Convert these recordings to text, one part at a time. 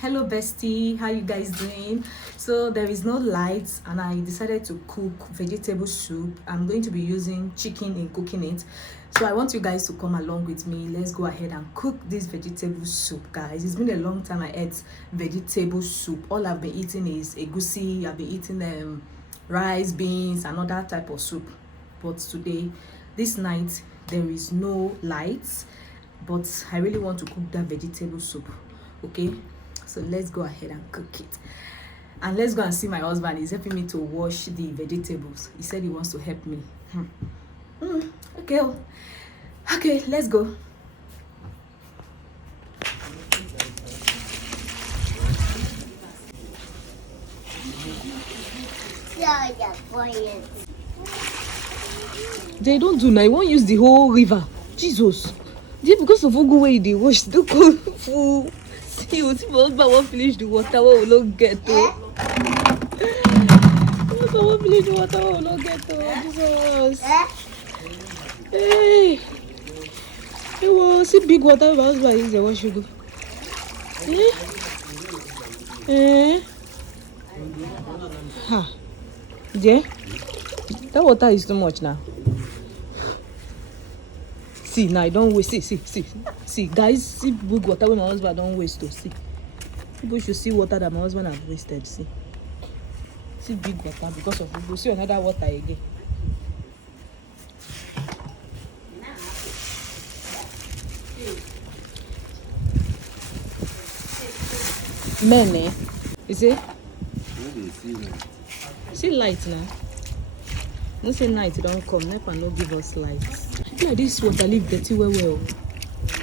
Hello bestie, how you guys doing? So there is no lights and I decided to cook vegetable soup. I'm going to be using chicken in cooking it, so I want you guys to come along with me. Let's go ahead and cook this vegetable soup, guys. It's been a long time I ate vegetable soup. All I've been eating is egusi. I've been eating rice, beans, and other type of soup, but today, this night, there is no lights, but I really want to cook that vegetable soup. Okay, so let's go ahead and cook it, and let's go and see my husband. He's helping me to wash the vegetables. He said he wants to help me. Okay, let's go. They don't do now. I won't use the whole river. Jesus. They because of Ogu way they wash the full. See what my husband won't finish the water, what will not get to. Husband won't finish the water, what will not get to. Jesus. Hey. It was see big water, my husband is the wash you go. Ha. Yeah. That water is too much now. See, now I don't waste. See, guys, see big water when my husband don't waste to see. People should see water that my husband have wasted. See big water because of people. See another water again. Men, eh? You see? See light now. No say night don't come. Never no give us lights. Like this water leave dirty well.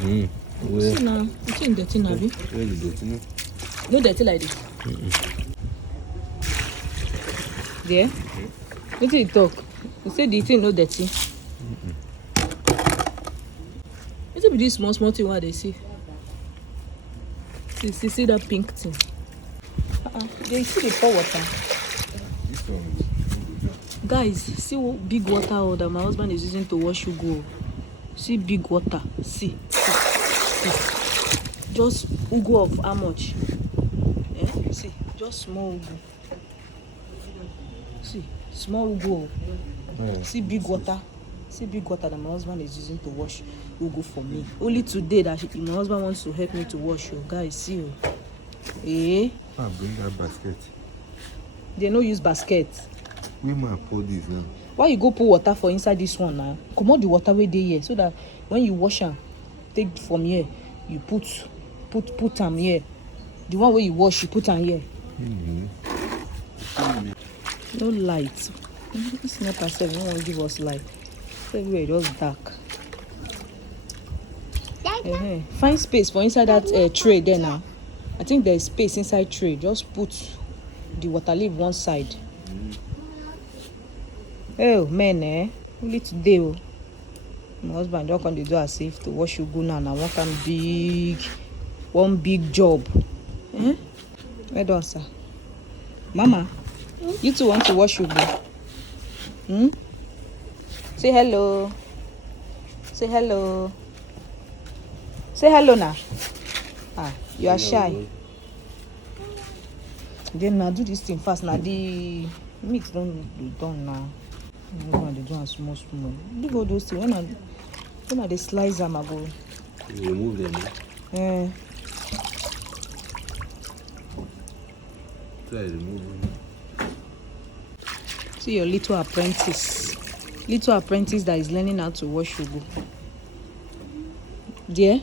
See now, it's in dirty now, be? Where is dirty now? No dirty like this. There? What did you talk? You said the thing no dirty. It will be this small thing what they see. See that pink thing. They see the pour water. This one. Guys, see what big water that my husband is using to wash ugu. See big water. See. Just ugu of how much? See, just small ugu. See, small ugu. See big water. See big water that my husband is using to wash ugu for me. Only today that my husband wants to help me to wash you. Guys, see you. Bring that basket. They no use basket. Where my pour this now? Why you go put water for inside this one now? Come out the water where they here, so that when you wash them, take from here, you put them here. The one where you wash, you put them here. No light. This nepa self no one give us light. Everywhere just dark. Find space for inside that tray there now. I think there is space inside tray. Just put the water leaf one side. Oh man, only today. My husband don't come to do as if to wash you go now. Now one big job. Where do sir? Mama, you two want to wash you go? Say hello. Say hello. Say hello now. You are shy. Then now do this thing fast. Now the meat don't be done now. They do a small. Look all those things. When they slice them, I go. You remove them. Try remove them. See your little apprentice that is learning how to wash ugu. Dear?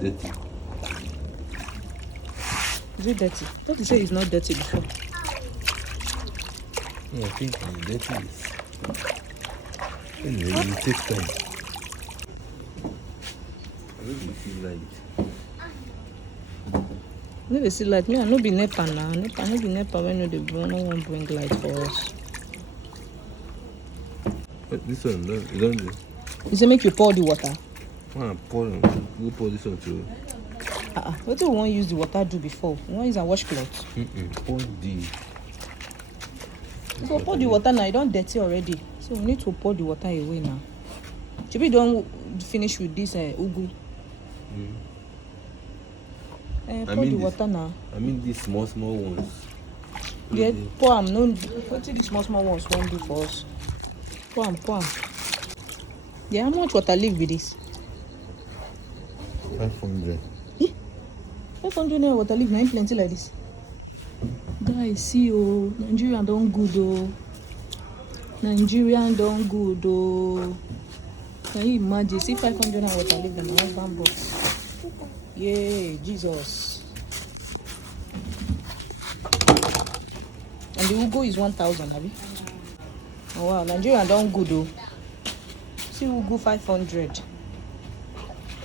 Dirty. Is it dirty? What you say is not dirty before? I think it's dirty. Anyway, it takes time. I don't feel like No, they see light. Me, I no be nepa now. Nepa no be nepa when no one bring light for us. But this one, you don't do. You say make you pour the water. Pour this one too. What do we want to use the water do before? We want to use a washcloth. Pour the. So pour the water now. You don't dirty already. So we need to pour the water away now. Should we don't finish with this ugu? Pour the water now. I mean these small ones. Yeah, pour am. No, what the small ones won't do for us. Pour am. Yeah, how much water leave with this? 500. 500 naira water leave, not plenty like this. Guys, see oh, Nigerian don't good oh. Nigerian don't good oh. Can you imagine? See 500 naira water leave in my husband box. Yay, Jesus. And the ugu is 1,000, have you? Oh wow, Nigerian don't good oh. See ugu 500.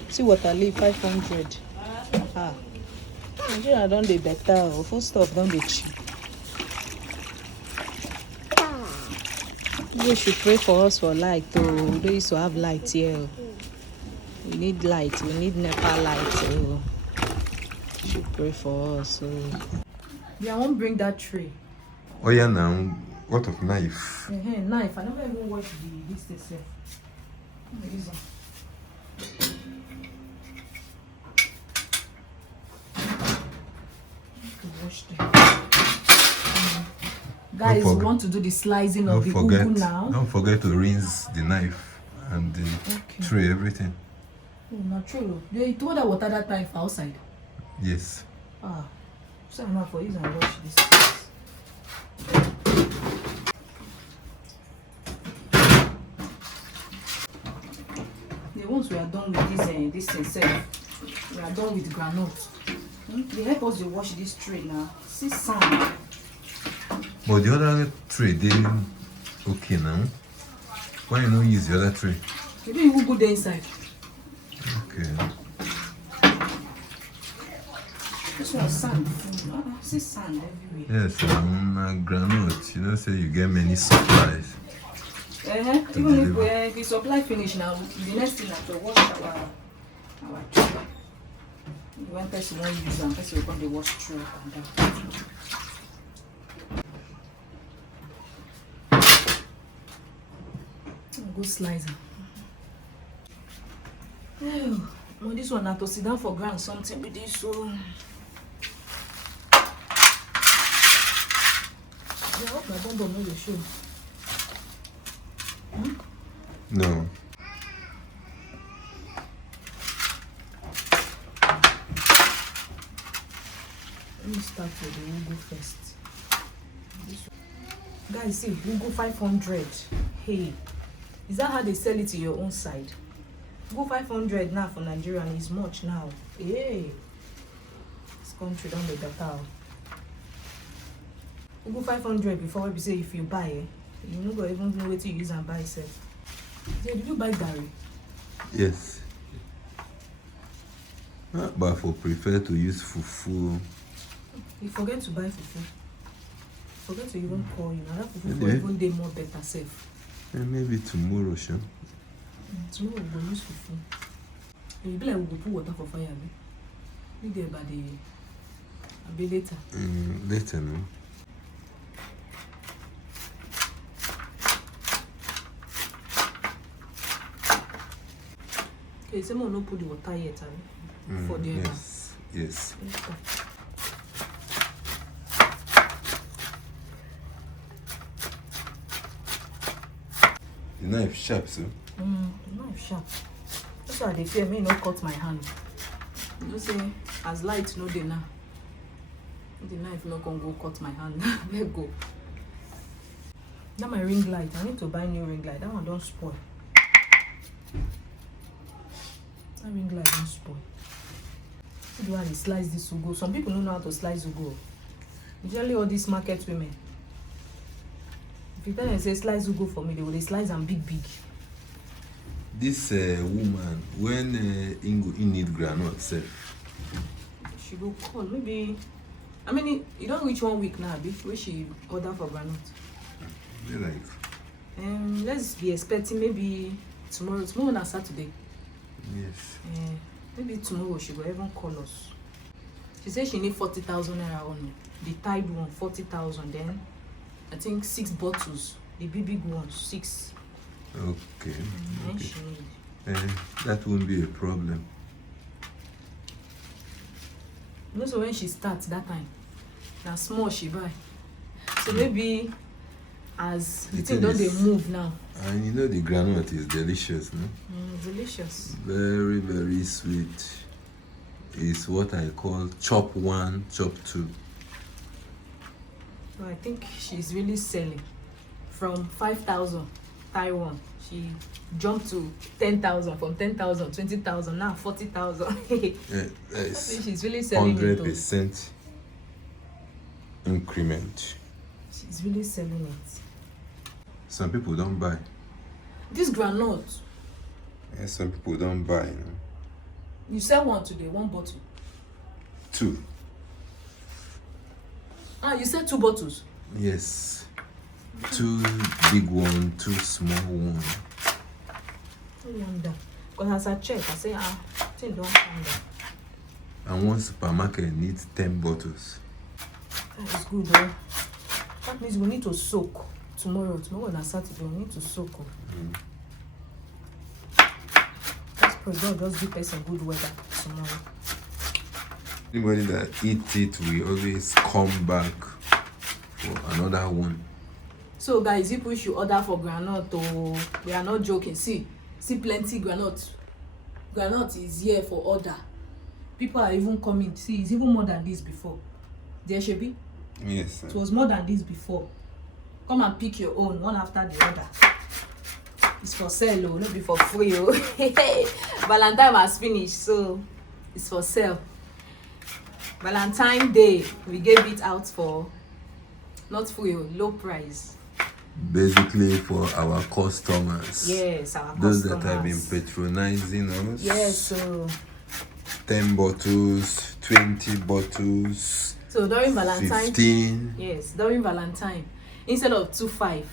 See water leaf 500. Ah, Nigeria don't be better. Food stuff don't be cheap. You should pray for us for light. Oh, we don't used to have light here. We need light. We need NEPA light. Oh, you should pray for us. Oh. Yeah, I won't bring that tray. Oh yeah, now what of knife? Knife. I never even watched this itself. Wash them. Guys, we want to do the slicing of the ugu now. Don't forget to rinse the knife and the tray, everything. Oh, not true. You throw that water that time for outside? Yes. Ah, so I'm not for use and wash this place. Once we are done with this thing, we are done with granite. They help us to wash this tray now. See sand. But the other tray, they okay now. Why you not use the other tray? Maybe you will go there inside. Okay. This one sand. See sand everywhere. Yes, granite. You know, say you get many supplies. Even if the supply finish now, the next thing is to wash our tray. One person won't use them, person will come to wash tray and down. Go slice them. Oh, well, this one I have to sit down for ground something with this so. Yeah, I hope my bum bum will show. No. Let me start with the ugu first. Guys, see, ugu 500. Hey, is that how they sell it to your own side? Ugu 500 now for Nigerian is much now. Hey, this country don't be better. Ugu 500 before we say if you buy it, you no go even know what to use and buy itself. Did you buy Gary? Yes. But I prefer to use fufu. You forget to buy fufu. Forget to even call you. Now that fufu for even day more better safe. And maybe tomorrow, sure. Tomorrow we will use fufu. You be like we will put water for fire. Be there by the. I'll be later. Later, no. Okay, someone not put the water yet, for the yes, yes. The knife sharp, so. The knife sharp. That's why they fear me not cut my hand. You know say as light no dey now. The knife not gonna go cut my hand. Let go. That my ring light. I need to buy new ring light. That one don't spoil. That ring light don't spoil. How do I slice this ugu? Some people don't know how to slice ugu. Usually all these market women. If you tell them say slice ugu for me, they will slice them big. This woman, when in need groundnut self. She go call maybe. I mean, you don't reach 1 week now, before she order for groundnut. They like. Let's be expecting maybe tomorrow. Tomorrow na Saturday. Yes. Maybe tomorrow she will even call us. She said she need 40,000 naira only. The Tide one 40,000. Then I think 6 bottles. The big ones 6. Okay. And Okay. she need. That won't be a problem. You know, so when she starts that time, na small she buy. So maybe as the thing don't they move now. And you know the granite is delicious, no? Delicious. Very, very sweet. It's what I call chop one, chop two. So I think she's really selling. From 5,000 Taiwan, she jumped to 10,000. From 10,000, 20,000, now 40,000. I think she's really selling it. 100% increment. She's really selling it. Some people don't buy. This granite, Some people don't buy, you know. you sell one today, one bottle. 2. You sell 2 bottles. Yes. 2 big one, 2 small one. No wonder. Because as I check, I say, thing don't come down. And one supermarket needs 10 bottles. That is good, though. That means we need to soak tomorrow. Tomorrow on Saturday, we need to soak. Let's pray God just give us some good weather tomorrow. Anybody that eats it will always come back for another one. So guys, people should order for granite. We are not joking. See plenty granite. Granite is here for order. People are even coming. See, it's even more than this before. There should be. Yes, sir. It was more than this before. Come and pick your own, one after the other. It's for sale, oh, not be for free. Oh. Valentine has finished, so it's for sale. Valentine Day, we gave it out for not free, low price. Basically for our customers. Yes, our Those customers. that have been patronizing us. Yes, so 10 bottles, 20 bottles. So during Valentine, 15. yes, during Valentine, instead of 2.5,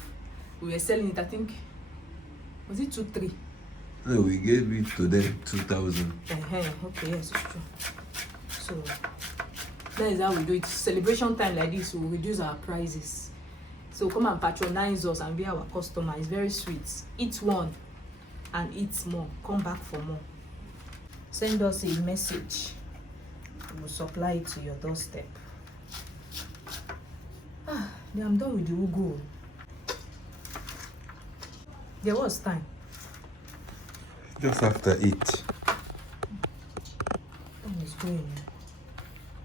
we were selling it. I think was it 2.3? No, we gave it to them 2,000. Okay, yes, it's true. So that is how we do it. Celebration time like this, we reduce our prices. So come and patronize us and be our customer. It's very sweet. Eat one and eat more. Come back for more. Send us a message. We will supply it to your doorstep. Then I'm done with the ugu. There was time. Just after 8. Time is going.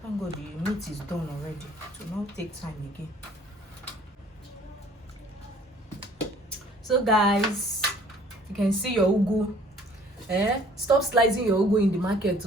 Thank God the meat is done already. To not take time again. So guys, you can see your ugu. Stop slicing your ugu in the market.